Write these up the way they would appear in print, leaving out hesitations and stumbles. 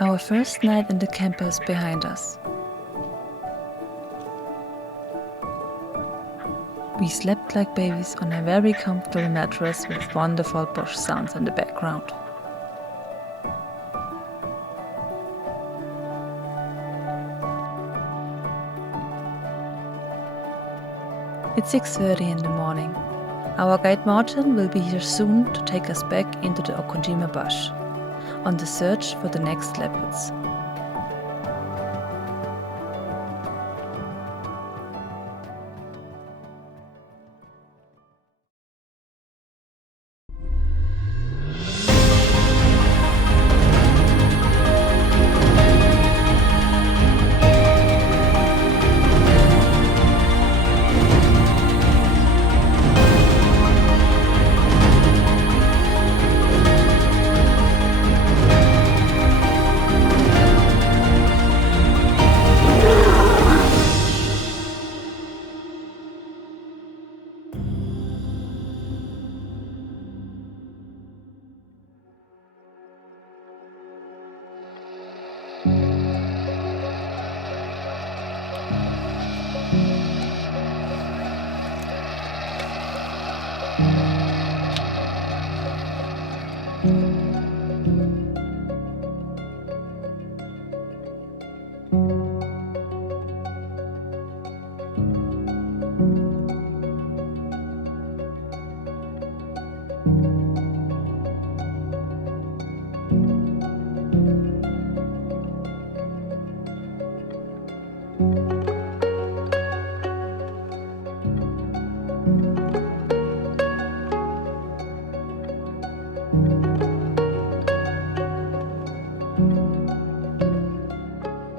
Our first night in the camper is behind us. We slept like babies on a very comfortable mattress with wonderful bush sounds in the background. It's 6:30 in the morning. Our guide Martin will be here soon to take us back into the Okonjima bush, on the search for the next leopards.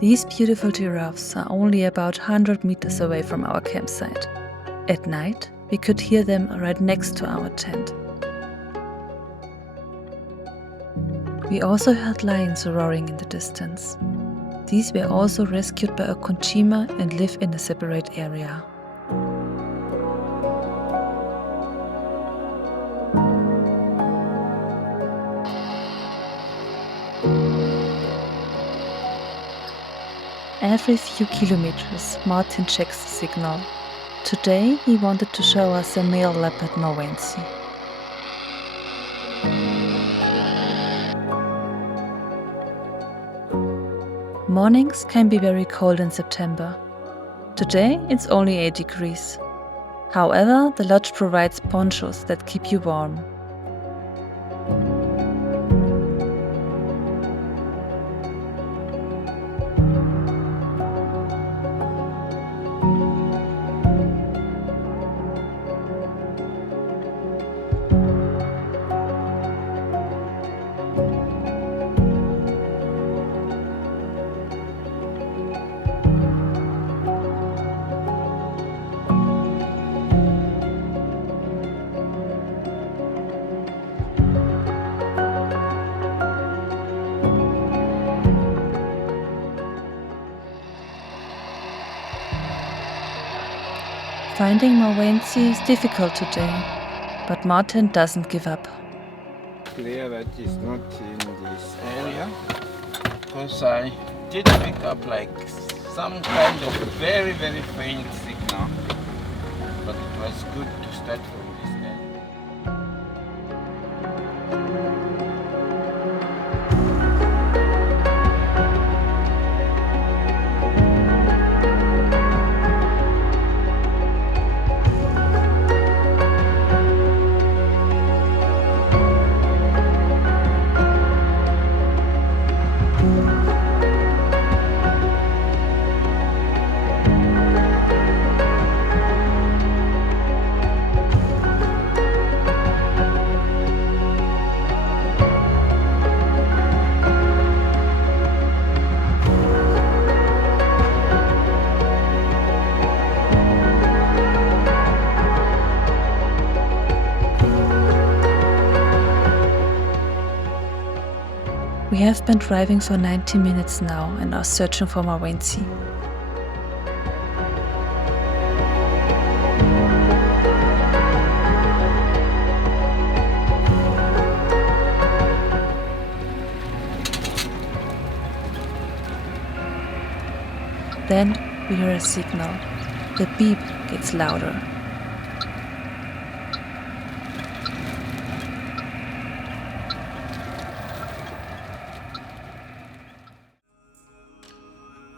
These beautiful giraffes are only about 100 meters away from our campsite. At night, we could hear them right next to our tent. We also heard lions roaring in the distance. These were also rescued by Okonjima and live in a separate area. Every few kilometers, Martin checks the signal. Today, he wanted to show us a male Leopard Mawenzi. Mornings can be very cold in September. Today, it's only 8 degrees. However, the lodge provides ponchos that keep you warm. Finding Mawenzi is difficult today, but Martin doesn't give up. Clear that is not in this area, because I did pick up like some kind of very faint signal, but it was good to start from this end. We have been driving for 90 minutes now and are searching for Mawenzi. Then we hear a signal. The beep gets louder.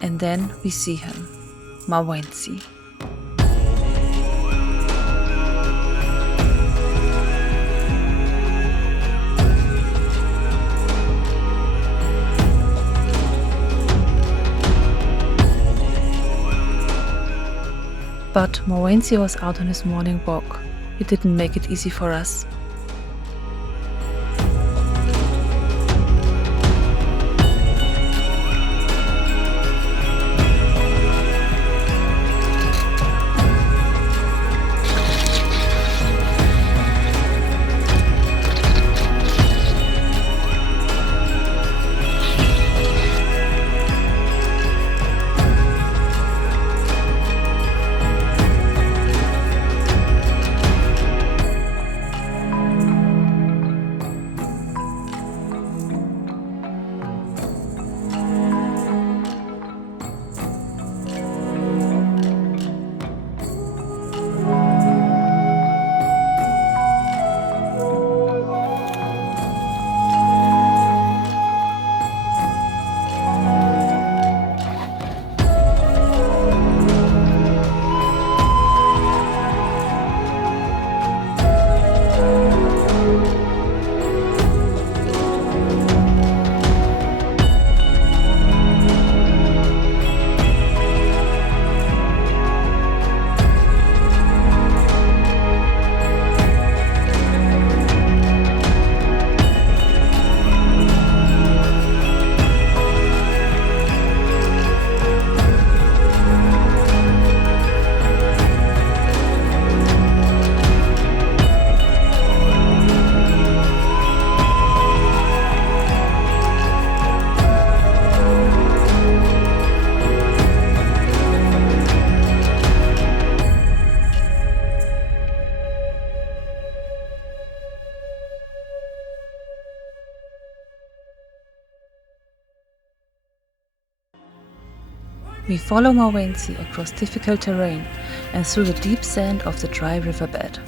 And then we see him, Mawenzi. But Mawenzi was out on his morning walk. He didn't make it easy for us. We follow Mawenzi across difficult terrain and through the deep sand of the dry riverbed.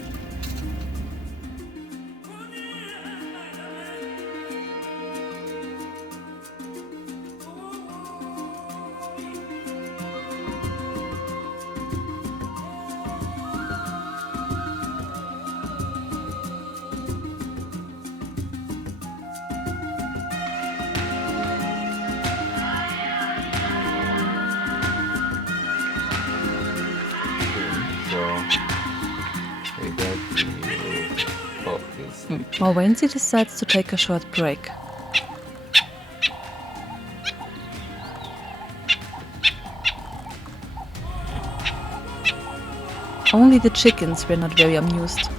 Mawenzi decides to take a short break. Only the chickens were not very amused.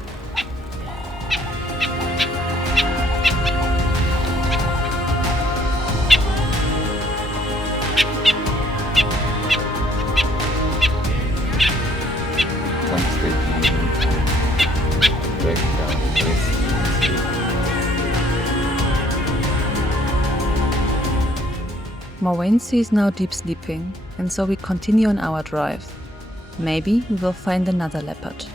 Mawenzi is now deep sleeping, and so we continue on our drive. Maybe we will find another leopard.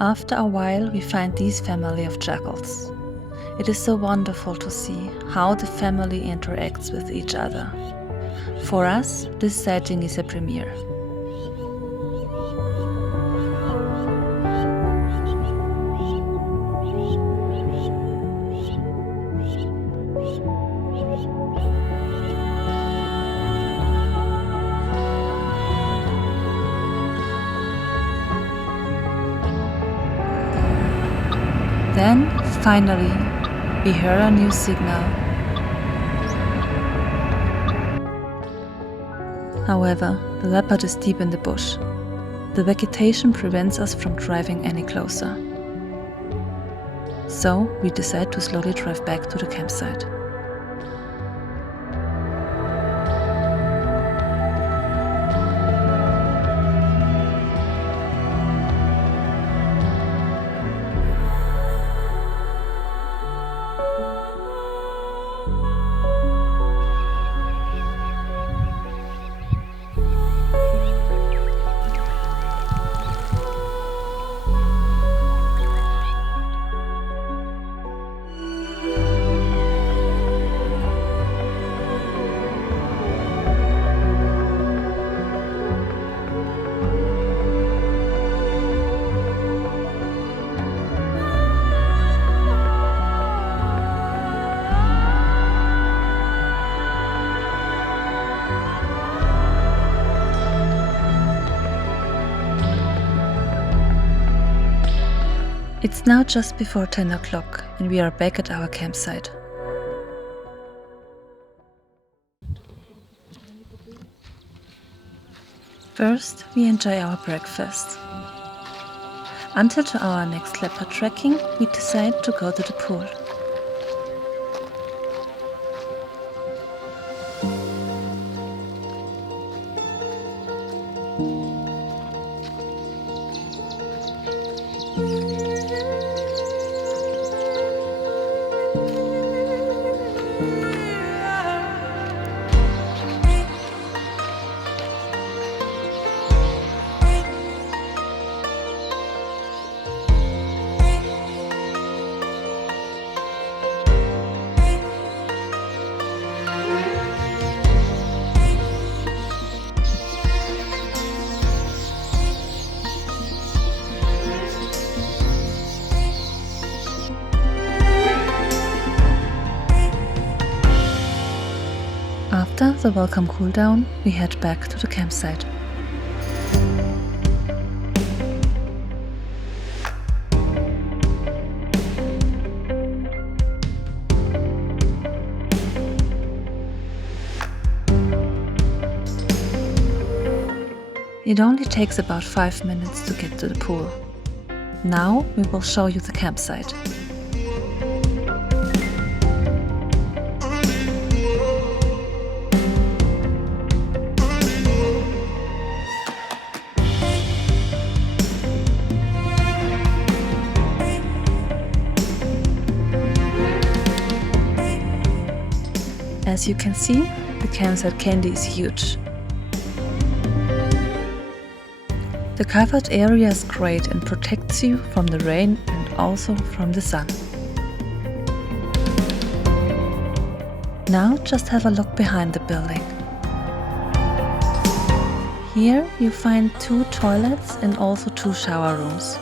After a while, we find this family of jackals. It is so wonderful to see how the family interacts with each other. For us, this sighting is a premiere. Then, finally, we hear a new signal. However, the leopard is deep in the bush. The vegetation prevents us from driving any closer. So, we decide to slowly drive back to the campsite. It's now just before 10 o'clock and we are back at our campsite. First, we enjoy our breakfast. Until to our next leopard trekking, we decide to go to the pool. After the welcome cooldown, we head back to the campsite. It only takes about 5 minutes to get to the pool. Now we will show you the campsite. As you can see, the campsite Kendi is huge. The covered area is great and protects you from the rain and also from the sun. Now just have a look behind the building. Here you find 2 toilets and also 2 shower rooms.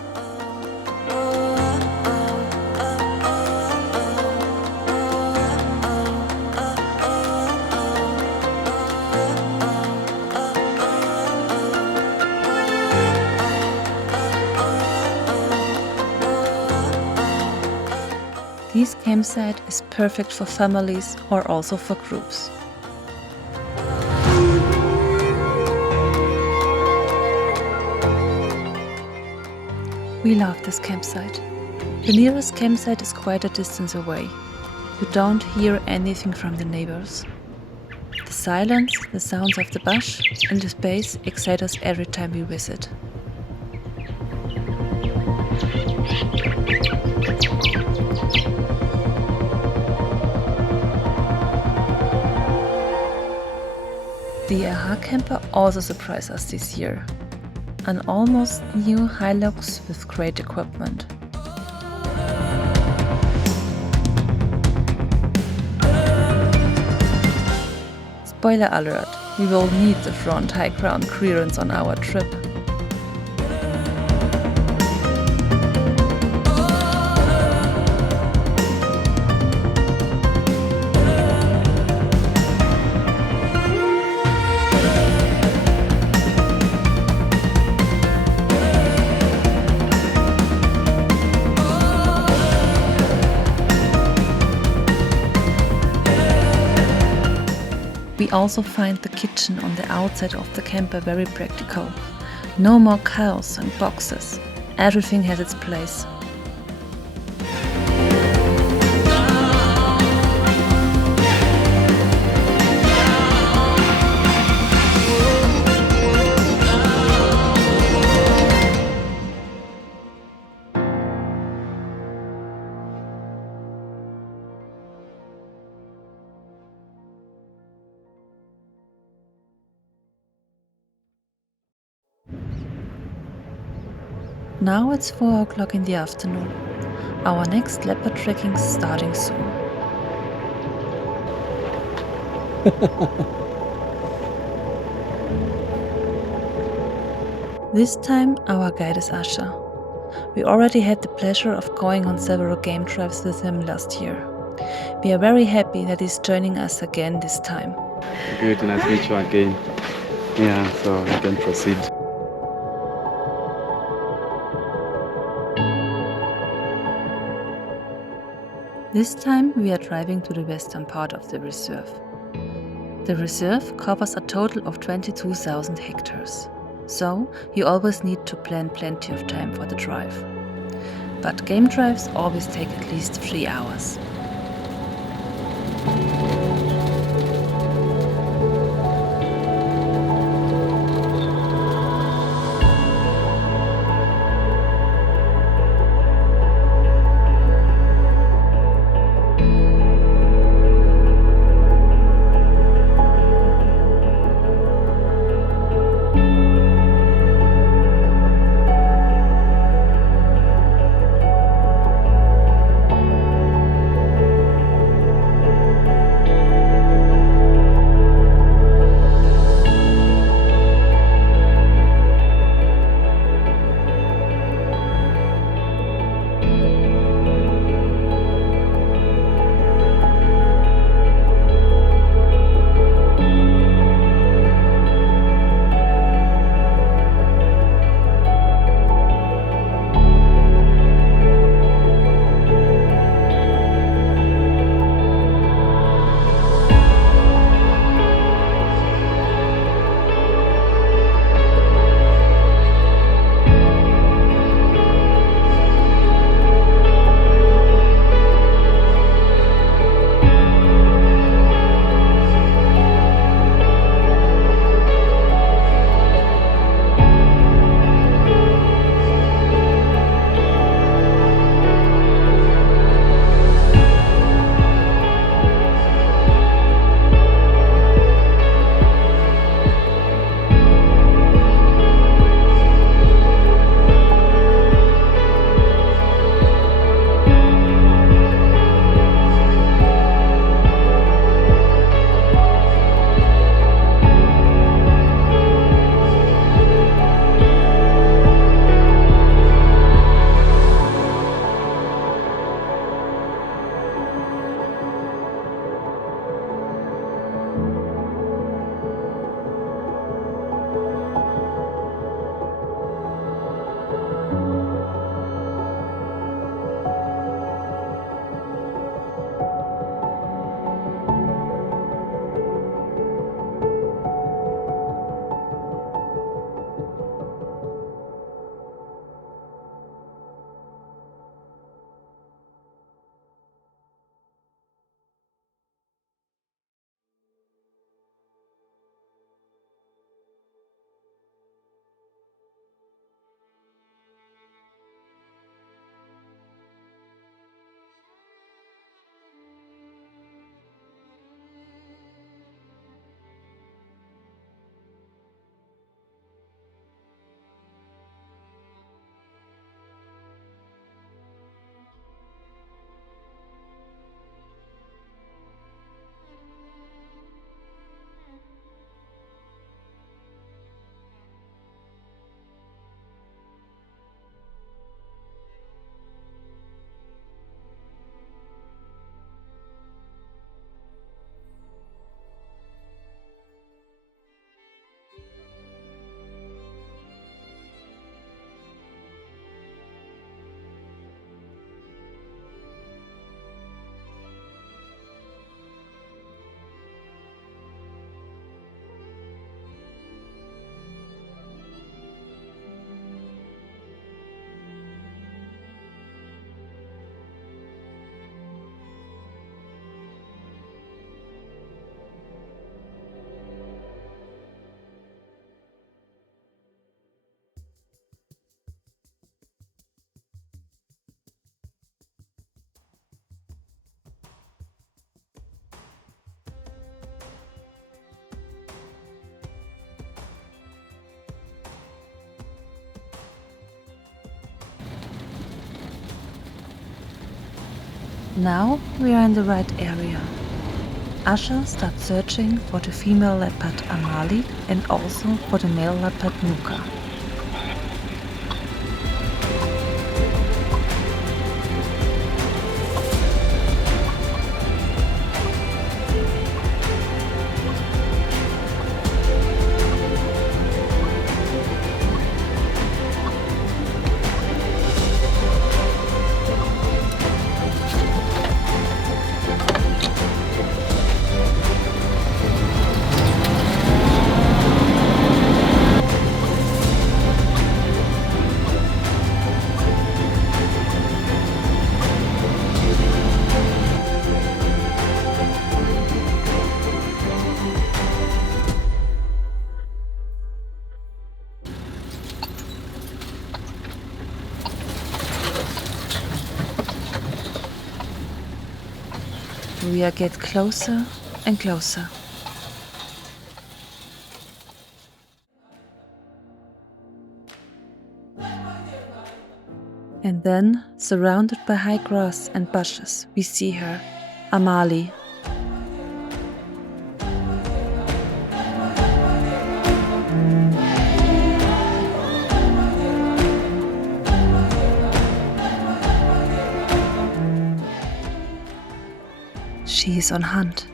This campsite is perfect for families or also for groups. We love this campsite. The nearest campsite is quite a distance away. You don't hear anything from the neighbors. The silence, the sounds of the bush and the space excite us every time we visit. The AHA camper also surprised us this year. An almost new Hilux with great equipment. Spoiler alert, we will need the front high ground clearance on our trip. We also find the kitchen on the outside of the camper very practical. No more chaos and boxes. Everything has its place. Now it's 4 o'clock in the afternoon. Our next leopard trekking is starting soon. This time our guide is Asha. We already had the pleasure of going on several game drives with him last year. We are very happy that he's joining us again this time. Good, nice to meet you again. Yeah, so we can proceed. This time we are driving to the western part of the reserve. The reserve covers a total of 22,000 hectares, so you always need to plan plenty of time for the drive. But game drives always take at least 3 hours. Now we are in the right area. Asha starts searching for the female leopard Amali and also for the male leopard Nuka. We get closer and closer. And then, surrounded by high grass and bushes, we see her, Amali. She is on hunt.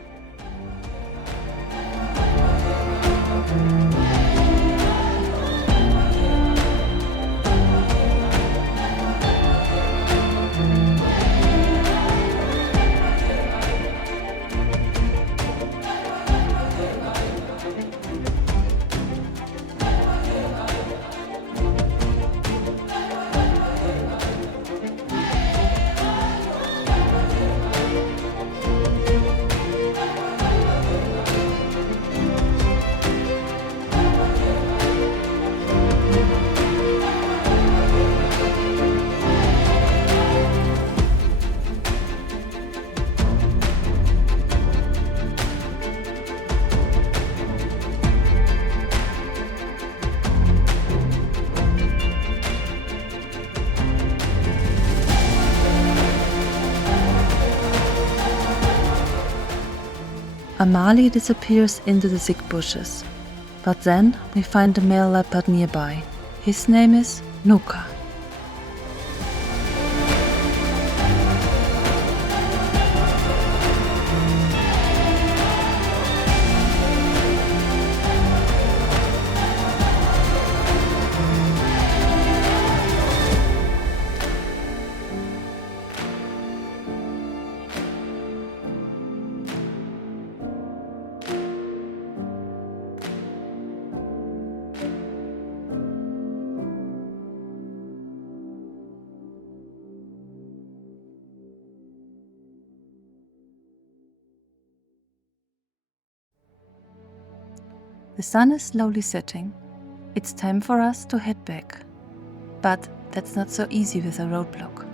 Amali disappears into the thick bushes, but then we find a male leopard nearby. His name is Nuka. The sun is slowly setting. It's time for us to head back. But that's not so easy with a roadblock.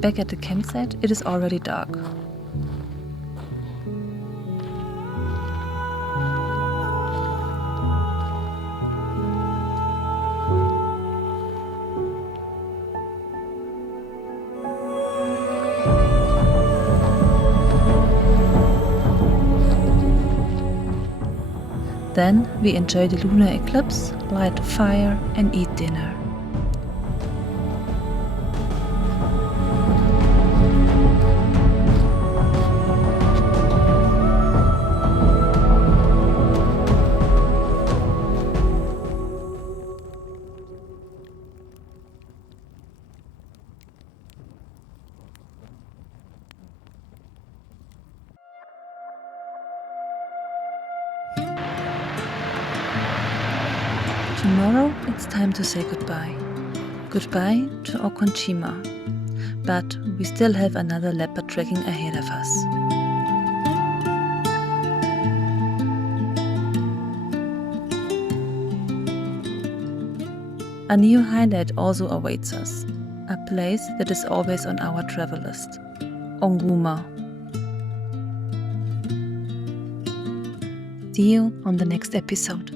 Back at the campsite, it is already dark. Then we enjoy the lunar eclipse, light a fire and eat dinner. Tomorrow it it's time to say goodbye. Goodbye to Okonjima. But we still have another leopard trekking ahead of us. A new highlight also awaits us, a place that is always on our travel list, Onguma. See you on the next episode.